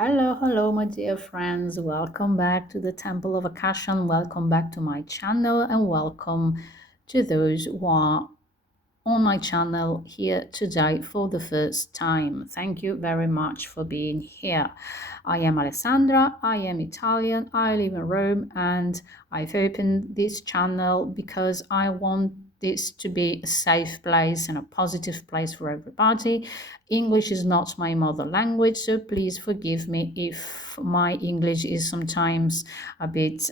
Hello, my dear friends. Welcome back to the Temple of Akasha. Welcome back to my channel, and welcome to those who are on my channel here today for the first time. Thank you very much for being here. I am Alessandra. I am Italian. I live in Rome, and I've opened this channel because I want this to be a safe place and a positive place for everybody. English is not my mother language, so please forgive me if my English is sometimes a bit,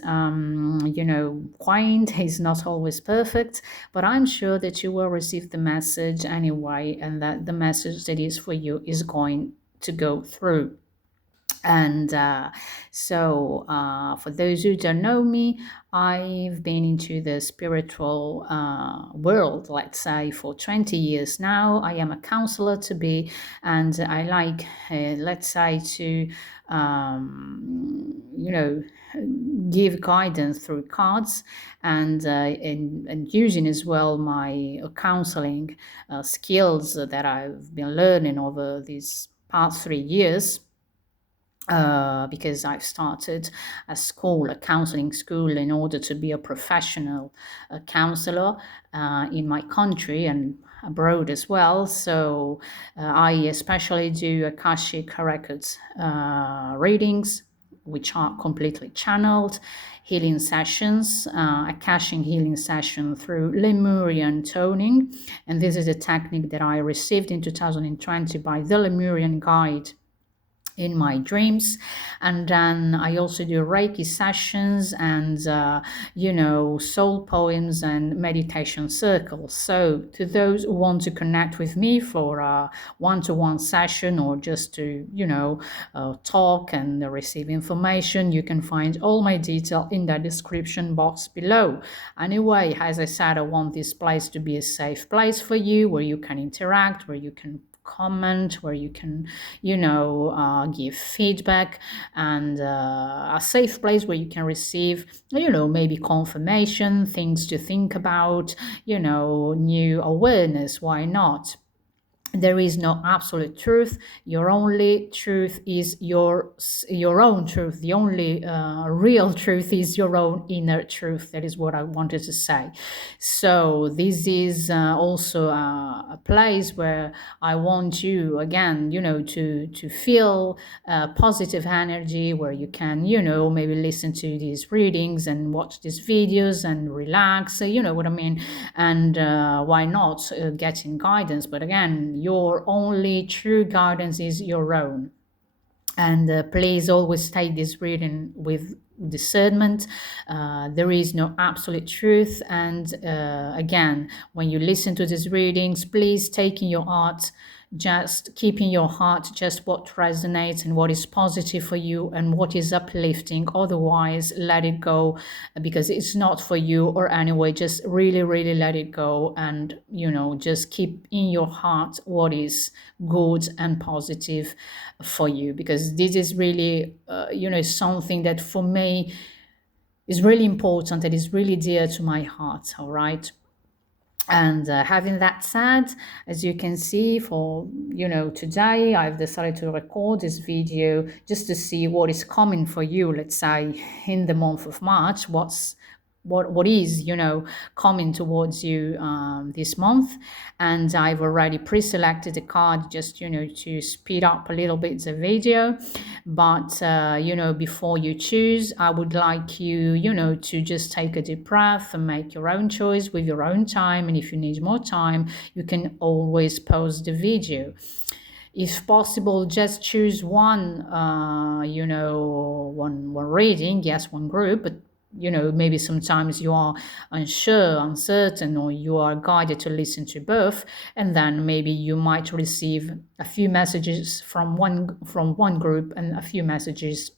quaint. It's not always perfect, but I'm sure that you will receive the message anyway, and that the message that is for you is going to go through. And for those who don't know me, I've been into the spiritual world, let's say, for 20 years now. I am a counselor to be, and I like, let's say, to, give guidance through cards and using as well my counseling skills that I've been learning over these past 3 years, because I've started a counseling school, in order to be a professional counselor in my country and abroad as well. So I especially do Akashic Records readings, which are completely channeled, healing sessions, Akashic healing session through Lemurian toning. And this is a technique that I received in 2020 by the Lemurian guide in my dreams. And then I also do Reiki sessions and soul poems and meditation circles. So to those who want to connect with me for a one-to-one session, or just to talk and receive information, you can find all my detail in the description box below. Anyway, as I said, I want this place to be a safe place for you, where you can interact, where you can comment, where you can give feedback, and a safe place where you can receive maybe confirmation, things to think about, new awareness. Why not? There is no absolute truth. Your only truth is your own truth. The only real truth is your own inner truth. That is what I wanted to say. So this is also a place where I want you, again, to feel positive energy, where you can maybe listen to these readings and watch these videos and relax. You know what I mean? And why not getting guidance? But again, your only true guidance is your own. And please always take this reading with discernment. There is no absolute truth. And again, when you listen to these readings, please take in your heart, just keep in your heart just what resonates and what is positive for you and what is uplifting. Otherwise, let it go, because it's not for you. Or anyway, just really, really let it go, and just keep in your heart what is good and positive for you, because this is really something that for me is really important, that is really dear to my heart. All right. And having that said, as you can see, for today, I've decided to record this video just to see what is coming for you, let's say, in the month of March. What is coming towards you this month. And I've already pre-selected a card, just to speed up a little bit the video. But before you choose, I would like you to just take a deep breath and make your own choice with your own time. And if you need more time, you can always pause the video. If possible, just choose one reading, yes, one group. But maybe sometimes you are unsure, uncertain, or you are guided to listen to both, and then maybe you might receive a few messages from one group and a few messages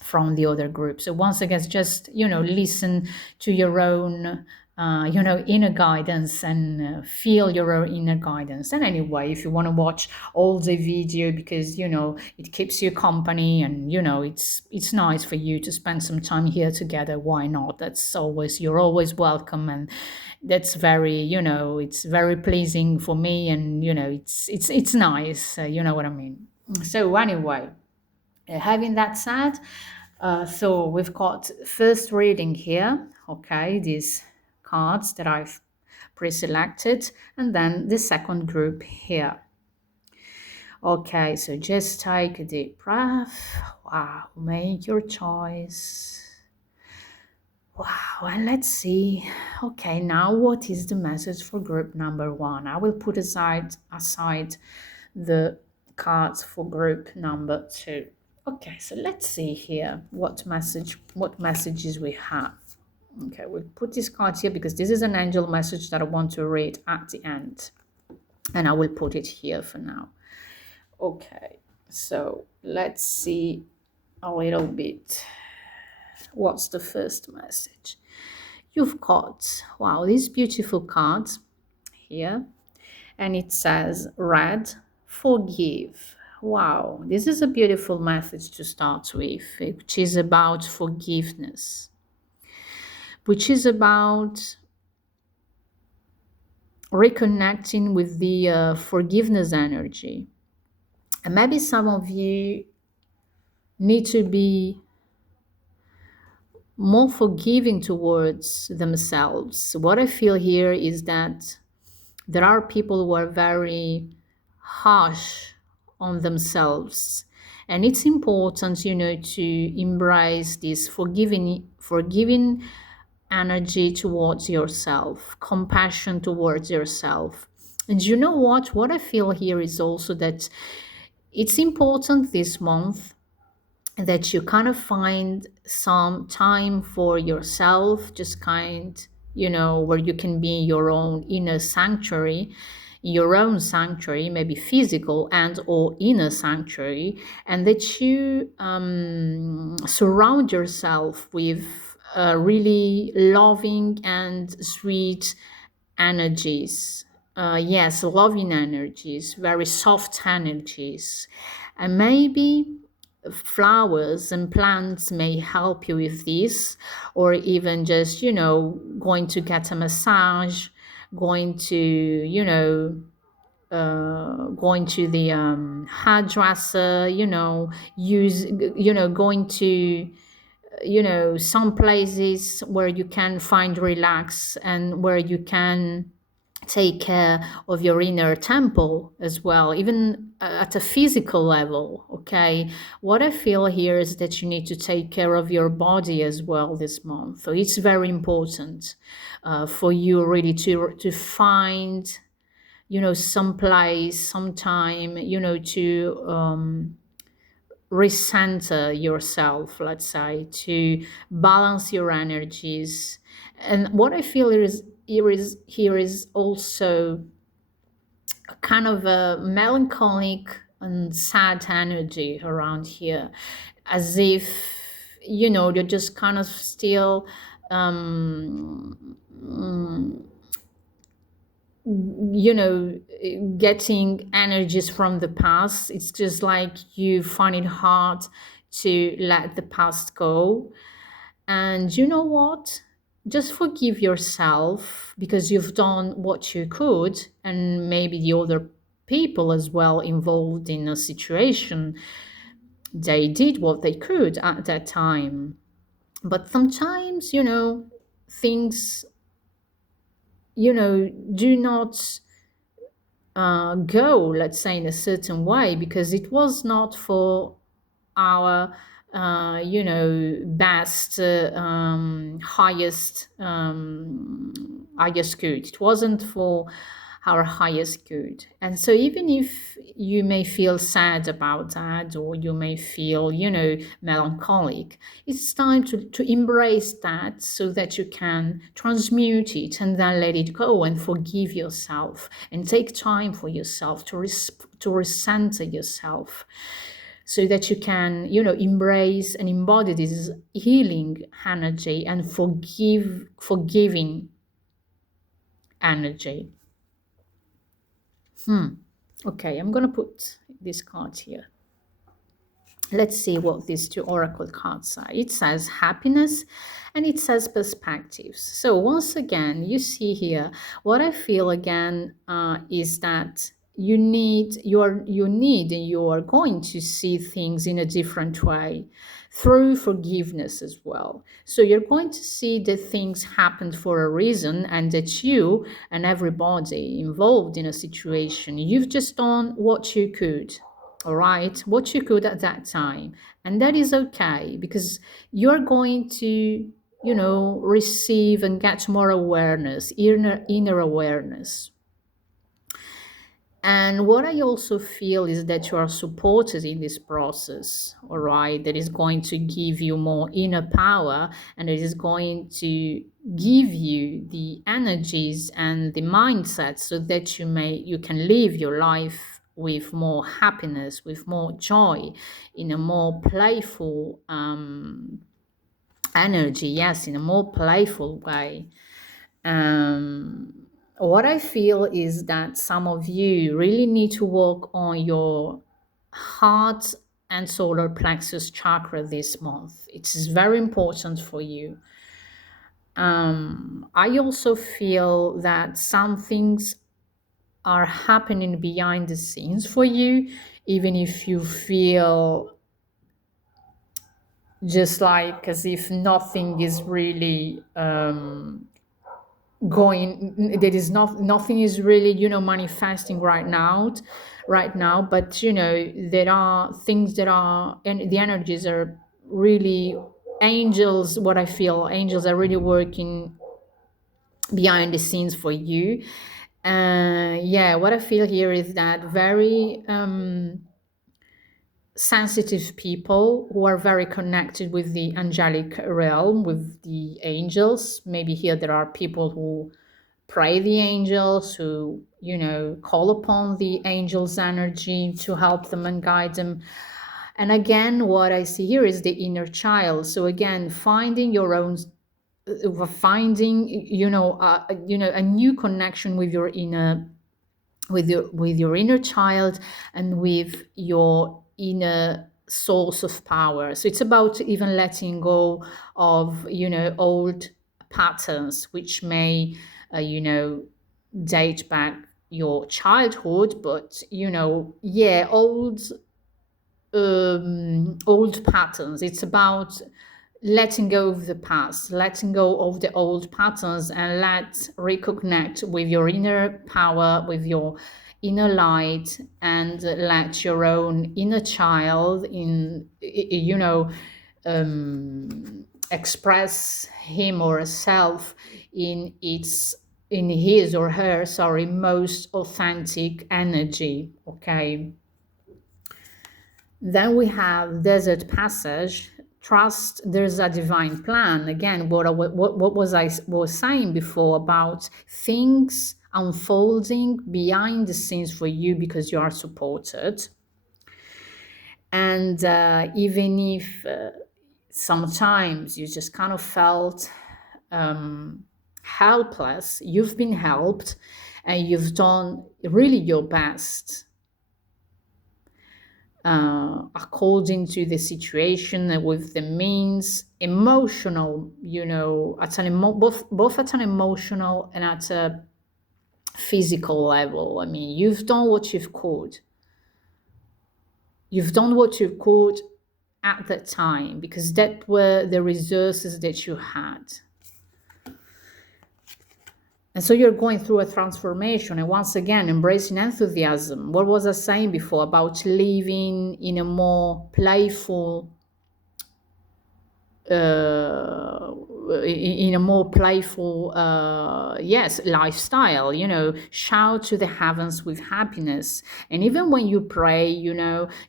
from the other group. So once again, just listen to your own inner guidance, and feel your own inner guidance. And anyway, if you want to watch all the video, because it keeps you company, and it's nice for you to spend some time here together, why not? You're always welcome, and that's very it's very pleasing for me, and it's nice. You know what I mean? So anyway, Having that said, so we've got first reading here, okay, these cards that I've pre-selected, and then the second group here. Okay, so just take a deep breath. Wow, make your choice. Wow, and let's see. Okay, now what is the message for group number one? I will put aside the cards for group number two. Okay, so let's see here what messages we have. Okay, we'll put these cards here because this is an angel message that I want to read at the end. And I will put it here for now. Okay, so let's see a little bit. What's the first message? You've got, wow, these beautiful cards here. And it says, red, forgive. Wow, this is a beautiful message to start with, which is about forgiveness, which is about reconnecting with the forgiveness energy. And maybe some of you need to be more forgiving towards themselves. What I feel here is that there are people who are very harsh on themselves. And it's important, to embrace this forgiving energy towards yourself, compassion towards yourself. And you know what? What I feel here is also that it's important this month that you kind of find some time for yourself, just where you can be your own inner sanctuary, maybe physical and or inner sanctuary, and that you surround yourself with really loving and sweet energies. Yes, loving energies, very soft energies. And maybe flowers and plants may help you with this, or even just, going to get a massage, going to, going to the hairdresser, going to some places where you can find relax and where you can take care of your inner temple as well, even at a physical level. Okay, what I feel here is that you need to take care of your body as well this month. So it's very important for you really to find some place, some time, to recenter yourself, let's say, to balance your energies. And what I feel here is also a kind of a melancholic and sad energy around here, as if you're just kind of still getting energies from the past. It's just like you find it hard to let the past go. And you know what? Just forgive yourself because you've done what you could, and maybe the other people as well involved in a situation, they did what they could at that time. But sometimes, things, do not go, let's say, in a certain way because it was not for our best highest good. It wasn't for our highest good. And so even if you may feel sad about that, or you may feel melancholic, it's time to embrace that so that you can transmute it and then let it go and forgive yourself and take time for yourself to recenter yourself, so that you can embrace and embody this healing energy and forgiving energy. Okay, I'm gonna put this card here. Let's see what these two oracle cards are. It says happiness and it says perspectives. So once again, you see here, what I feel again is that you are going to see things in a different way through forgiveness as well. So you're going to see that things happened for a reason, and that you and everybody involved in a situation, you've just done what you could. All right, what you could at that time, and that is okay, because you're going to, receive and get more awareness, inner awareness. And what I also feel is that you are supported in this process, all right, that is going to give you more inner power, and it is going to give you the energies and the mindset so that you can live your life with more happiness, with more joy, in a more playful energy, yes, in a more playful way. um, what I feel is that some of you really need to work on your heart and solar plexus chakra this month. It is very important for you. I also feel that some things are happening behind the scenes for you, even if you feel just like as if nothing is really going, there is nothing is really, manifesting right now, but there are things that are, and the energies are really, angels, what I feel, angels are really working behind the scenes for you. Yeah, what I feel here is that very sensitive people who are very connected with the angelic realm, with the angels. Maybe here there are people who pray the angels, who, call upon the angels' energy to help them and guide them. And again, what I see here is the inner child. So again, finding your own, finding, a new connection with your inner, with your inner child, and with your inner source of power. So it's about even letting go of, old patterns which may, date back your childhood, but yeah, old patterns. It's about letting go of the past, letting go of the old patterns, and let's reconnect with your inner power, with your inner light, and let your own inner child express him or herself in his or her, sorry, most authentic energy. Okay. Then we have desert passage. Trust there's a divine plan. Again, what was I was saying before about things unfolding behind the scenes for you because you are supported. And even if sometimes you just kind of felt helpless, you've been helped, and you've done really your best according to the situation and with the means, emotional, at both at an emotional and at a physical level. I mean, you've done what you could. You've done what you could at that time, because that were the resources that you had. And so you're going through a transformation, and once again, embracing enthusiasm. What was I saying before about living in a more playful, yes, lifestyle. Shout to the heavens with happiness. And even when you pray,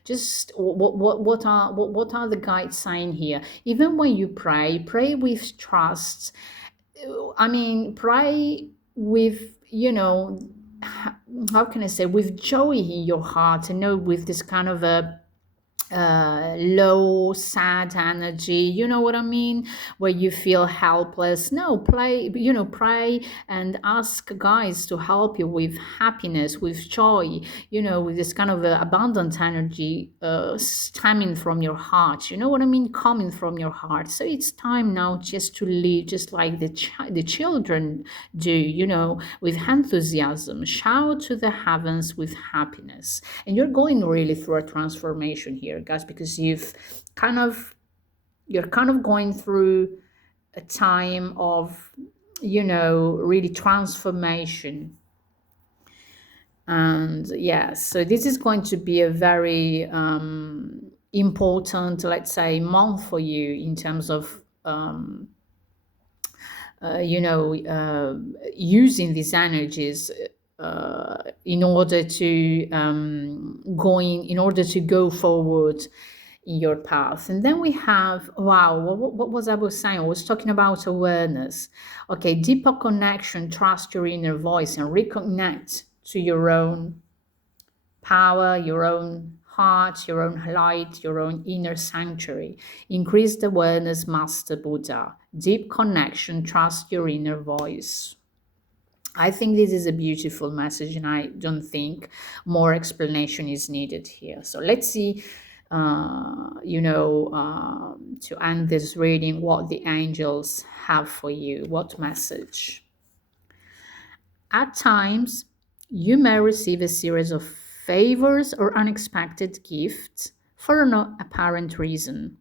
just what are the guides saying here? Even when you pray with trust. I mean, pray with, how can I say, with joy in your heart, with this kind of a low sad energy, you know what I mean, where you feel helpless. No, pray and ask guys to help you with happiness, with joy, with this kind of abundant energy stemming from your heart, you know what I mean, coming from your heart. So it's time now just to live just like the children do, with enthusiasm, shout to the heavens with happiness. And you're going really through a transformation here, guys, because kind of you're kind of going through a time of, really transformation. And yes, so this is going to be a very important, let's say, month for you in terms of using these energies in order to in order to go forward in your path. And then we have, wow, what was saying? I was talking about awareness. Okay, deeper connection, trust your inner voice and reconnect to your own power, your own heart, your own light, your own inner sanctuary. Increased awareness, Master Buddha. Deep connection, trust your inner voice. I think this is a beautiful message, and I don't think more explanation is needed here. So let's see, to end this reading, what the angels have for you. What message? At times, you may receive a series of favors or unexpected gifts for no apparent reason.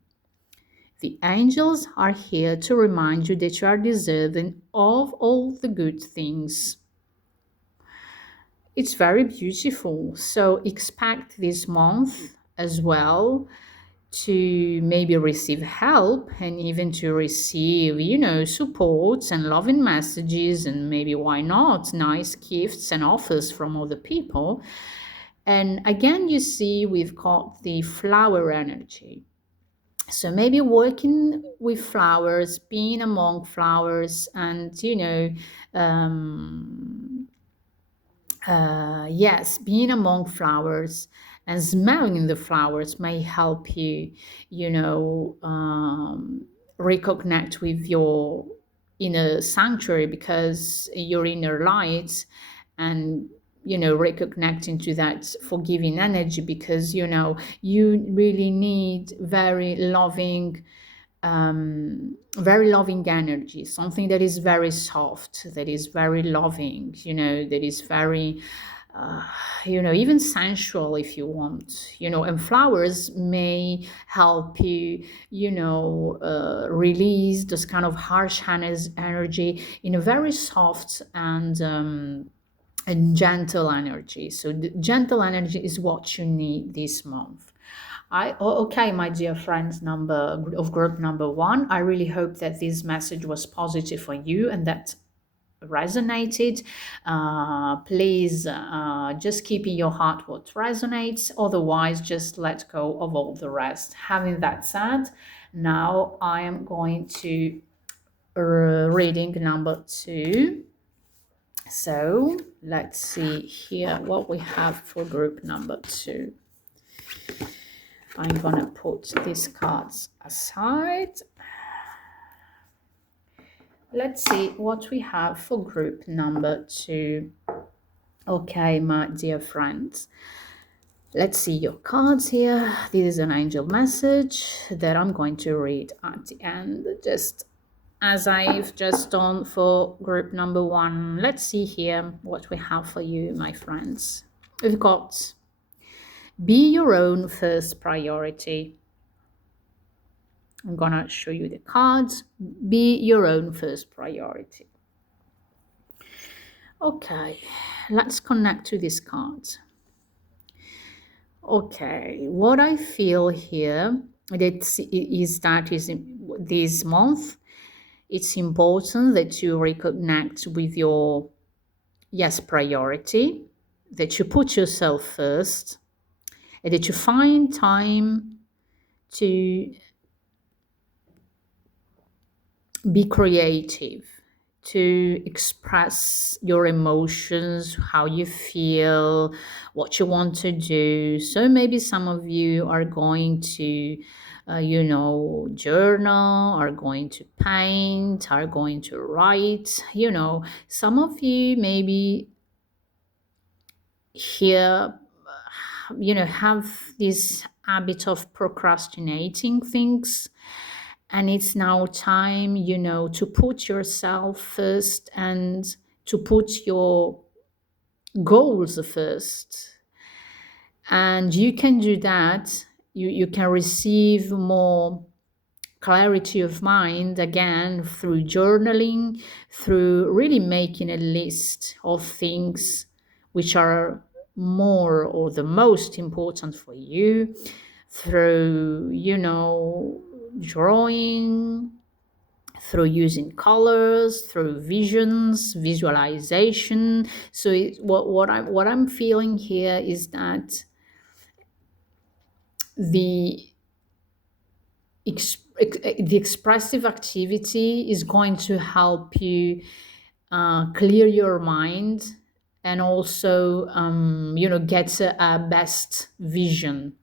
The angels are here to remind you that you are deserving of all the good things. It's very beautiful. So expect this month as well to maybe receive help and even to receive, supports and loving messages, and maybe why not nice gifts and offers from other people. And again, you see, we've got the flower energy. So maybe working with flowers, being among flowers, and yes, being among flowers and smelling the flowers may help you, reconnect with your inner sanctuary, because your inner light, and reconnecting to that forgiving energy, because you really need very loving energy, something that is very soft, that is very loving, that is very even sensual if you want, and flowers may help you, release this kind of harsh energy in a very soft and gentle energy. So the gentle energy is what you need this month. Okay, my dear friends, of group number 1, I really hope that this message was positive for you and that resonated. Please just keep in your heart what resonates, otherwise just let go of all the rest. Having that said, now I am going to reading number 2. So let's see here what we have for group number 2. I'm gonna put these cards aside. Let's see what we have for group number 2. Okay, my dear friends, let's see your cards here. This is an angel message that I'm going to read at the end, just as I've just done for group number 1. Let's see here what we have for you, my friends. We've got, be your own first priority. I'm gonna show you the cards. Be your own first priority. Okay, let's connect to these cards. Okay, what I feel here is that this month, it's important that you reconnect with your priority, that you put yourself first, and that you find time to be creative, to express your emotions, how you feel, what you want to do. So maybe some of you are going to, journal, are going to paint, are going to write. Some of you maybe here, have this habit of procrastinating things, and it's now time, to put yourself first and to put your goals first. And you can do that. You can receive more clarity of mind again through journaling, through really making a list of things which are more or the most important for you, through, drawing, through using colors, through visions, visualization. So what I'm feeling here is that the the expressive activity is going to help you clear your mind, and also get a best vision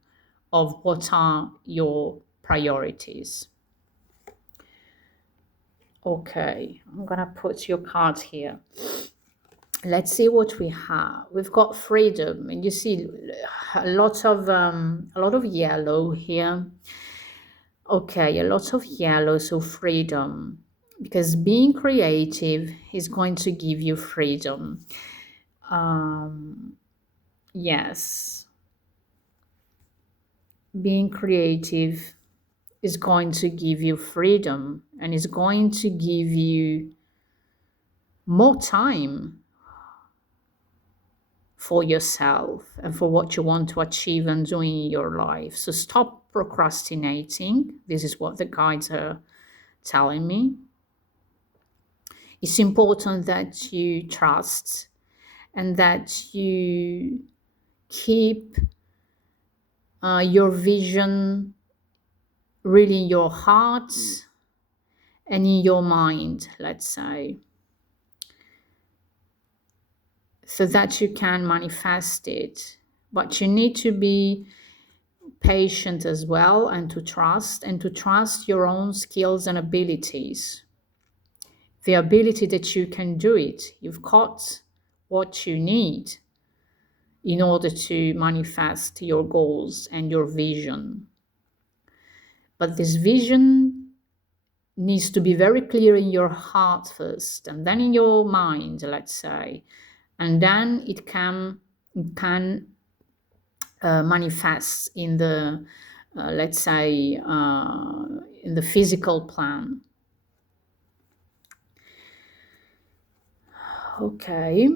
of what are your priorities. Okay, I'm gonna put your card here. Let's see what we have. We've got freedom, and you see a lot of yellow here. Okay, a lot of yellow, so freedom, because being creative is going to give you freedom. Yes, being creative is going to give you freedom, and is going to give you more time for yourself and for what you want to achieve and do in your life. So stop procrastinating. This is what the guides are telling me. It's important that you trust and that you keep your vision really in your heart and in your mind, let's say, so that you can manifest it. But you need to be patient as well, and to trust your own skills and abilities, the ability that you can do it. You've got what you need in order to manifest your goals and your vision. But this vision needs to be very clear in your heart first, and then in your mind, let's say, and then it can manifest in the let's say in the physical plan. Okay,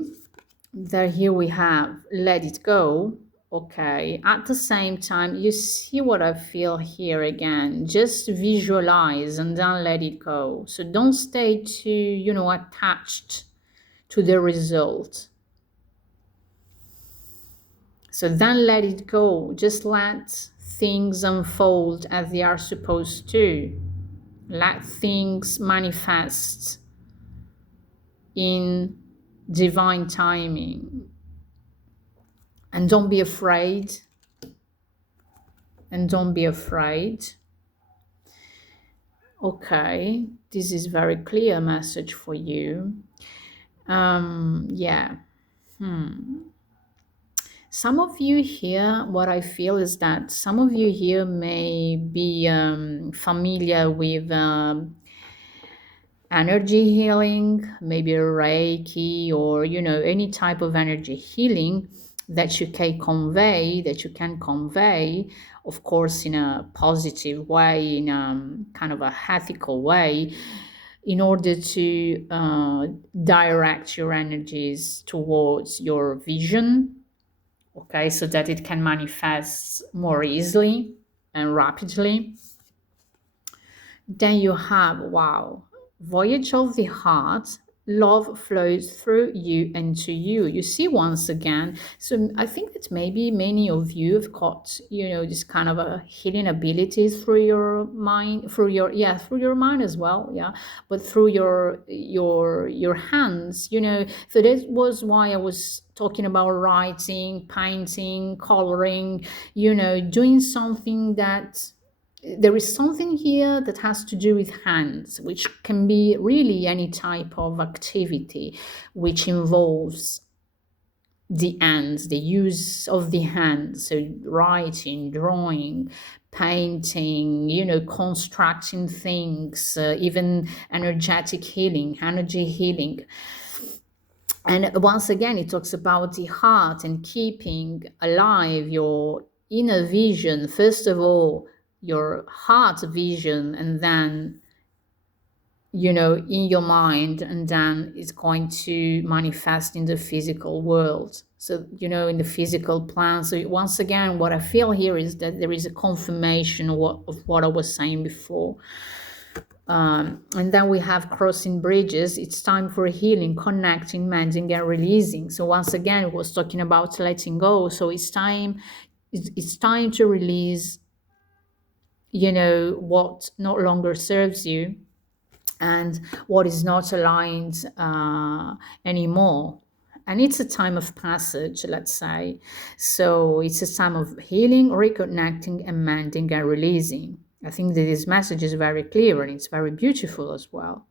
there, here we have let it go. Okay, at the same time, you see what I feel here again. Just visualize and then let it go. So don't stay too, attached to the result. So then let it go. Just let things unfold as they are supposed to. Let things manifest in divine timing. And don't be afraid. And don't be afraid. Okay, this is very clear message for you. Yeah. Some of you here, what I feel is that some of you here may be familiar with energy healing, maybe Reiki, or any type of energy healing that you can convey, of course, in a positive way, in a kind of a ethical way, in order to direct your energies towards your vision. Okay, so that it can manifest more easily and rapidly. Then you have, wow, Voyage of the Heart, love flows through you and to you. You see, once again, so I think that maybe many of you have got, this kind of a healing abilities through your mind, through your mind as well, yeah, but through your hands, so that was why I was talking about writing, painting, coloring, doing something that there is something here that has to do with hands, which can be really any type of activity which involves the hands, the use of the hands. So, writing, drawing, painting, constructing things, even energy healing. And once again, it talks about the heart and keeping alive your inner vision. First of all, your heart vision, and then, in your mind, and then it's going to manifest in the physical world. So, in the physical plan. So, once again, what I feel here is that there is a confirmation of what I was saying before. And then we have crossing bridges. It's time for healing, connecting, mending, and releasing. So once again, it was talking about letting go. So it's time. It's time to release. What no longer serves you, and what is not aligned anymore. And it's a time of passage, let's say. So it's a time of healing, reconnecting, amending, and releasing. I think that this message is very clear and it's very beautiful as well.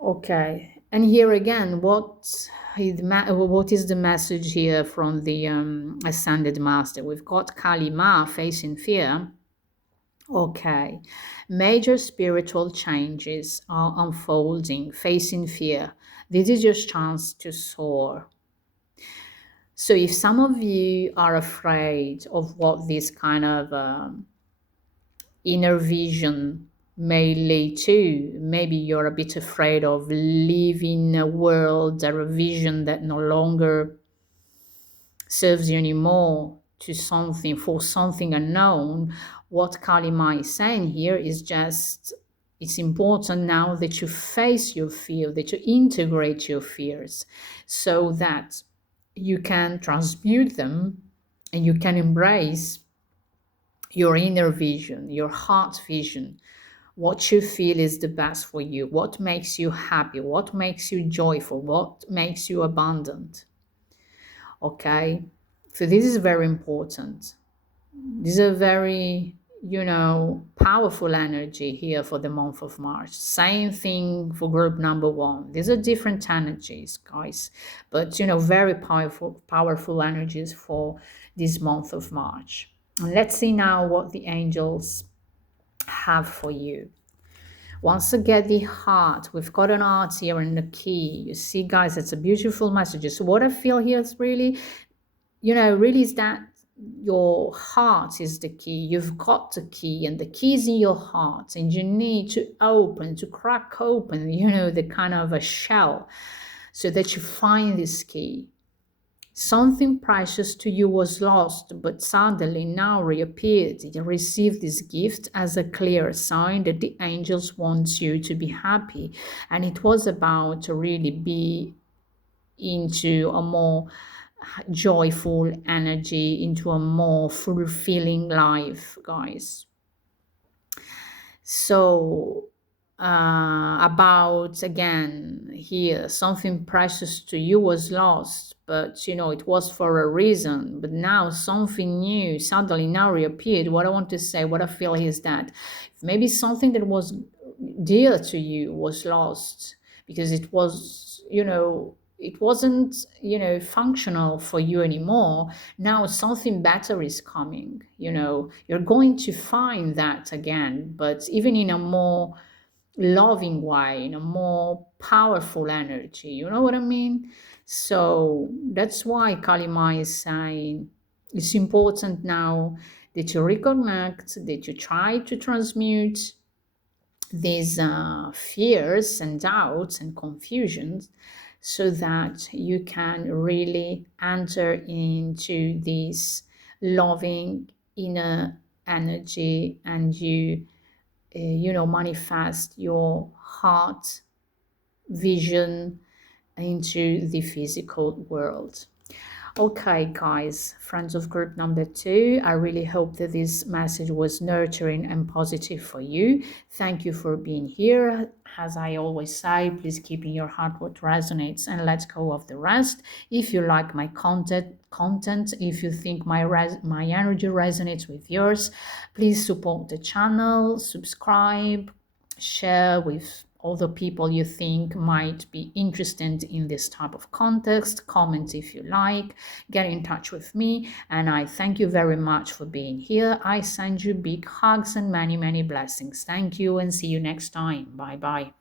Okay, and here again, what is the message here from the Ascended Master? We've got Kali Ma facing fear. Okay, major spiritual changes are unfolding, facing fear. This is your chance to soar. So if some of you are afraid of what this kind of inner vision may lead to, maybe you're a bit afraid of living a world or a vision that no longer serves you anymore, for something unknown. What Kali Ma is saying here is just, it's important now that you face your fear, that you integrate your fears, so that you can transmute them and you can embrace your inner vision, your heart vision, what you feel is the best for you, what makes you happy, what makes you joyful, what makes you abundant. Okay, so this is very important. This is a very, powerful energy here for the month of March. Same thing for group number 1. These are different energies, guys, but, very powerful energies for this month of March. And let's see now what the angels have for you. Once again, the heart. We've got an heart here in the key. You see, guys, it's a beautiful message. So what I feel here is really, really is that your heart is the key. You've got the key, and the key is in your heart, and you need to crack open, the kind of a shell, so that you find this key. Something precious to you was lost, but suddenly now reappeared. You received this gift as a clear sign that the angels want you to be happy. And it was about to really be into a more joyful energy, into a more fulfilling life, guys. So about, again, here, something precious to you was lost, but it was for a reason. But now something new suddenly now reappeared. What I want to say, what I feel is that maybe something that was dear to you was lost because it was, it wasn't, functional for you anymore. Now something better is coming. You're going to find that again, but even in a more loving way, in a more powerful energy. You know what I mean? So that's why Kali Ma is saying it's important now that you reconnect, that you try to transmute these fears and doubts and confusions, so that you can really enter into this loving inner energy, and you manifest your heart vision into the physical world. Okay, guys, friends of group number 2, I really hope that this message was nurturing and positive for you. Thank you for being here. As I always say, please keep in your heart what resonates and let go of the rest. If you like my content, if you think my energy resonates with yours, please support the channel, subscribe, share with other people you think might be interested in this type of context. Comment if you like, get in touch with me, and I thank you very much for being here. I send you big hugs and many blessings. Thank you, and see you next time. Bye bye.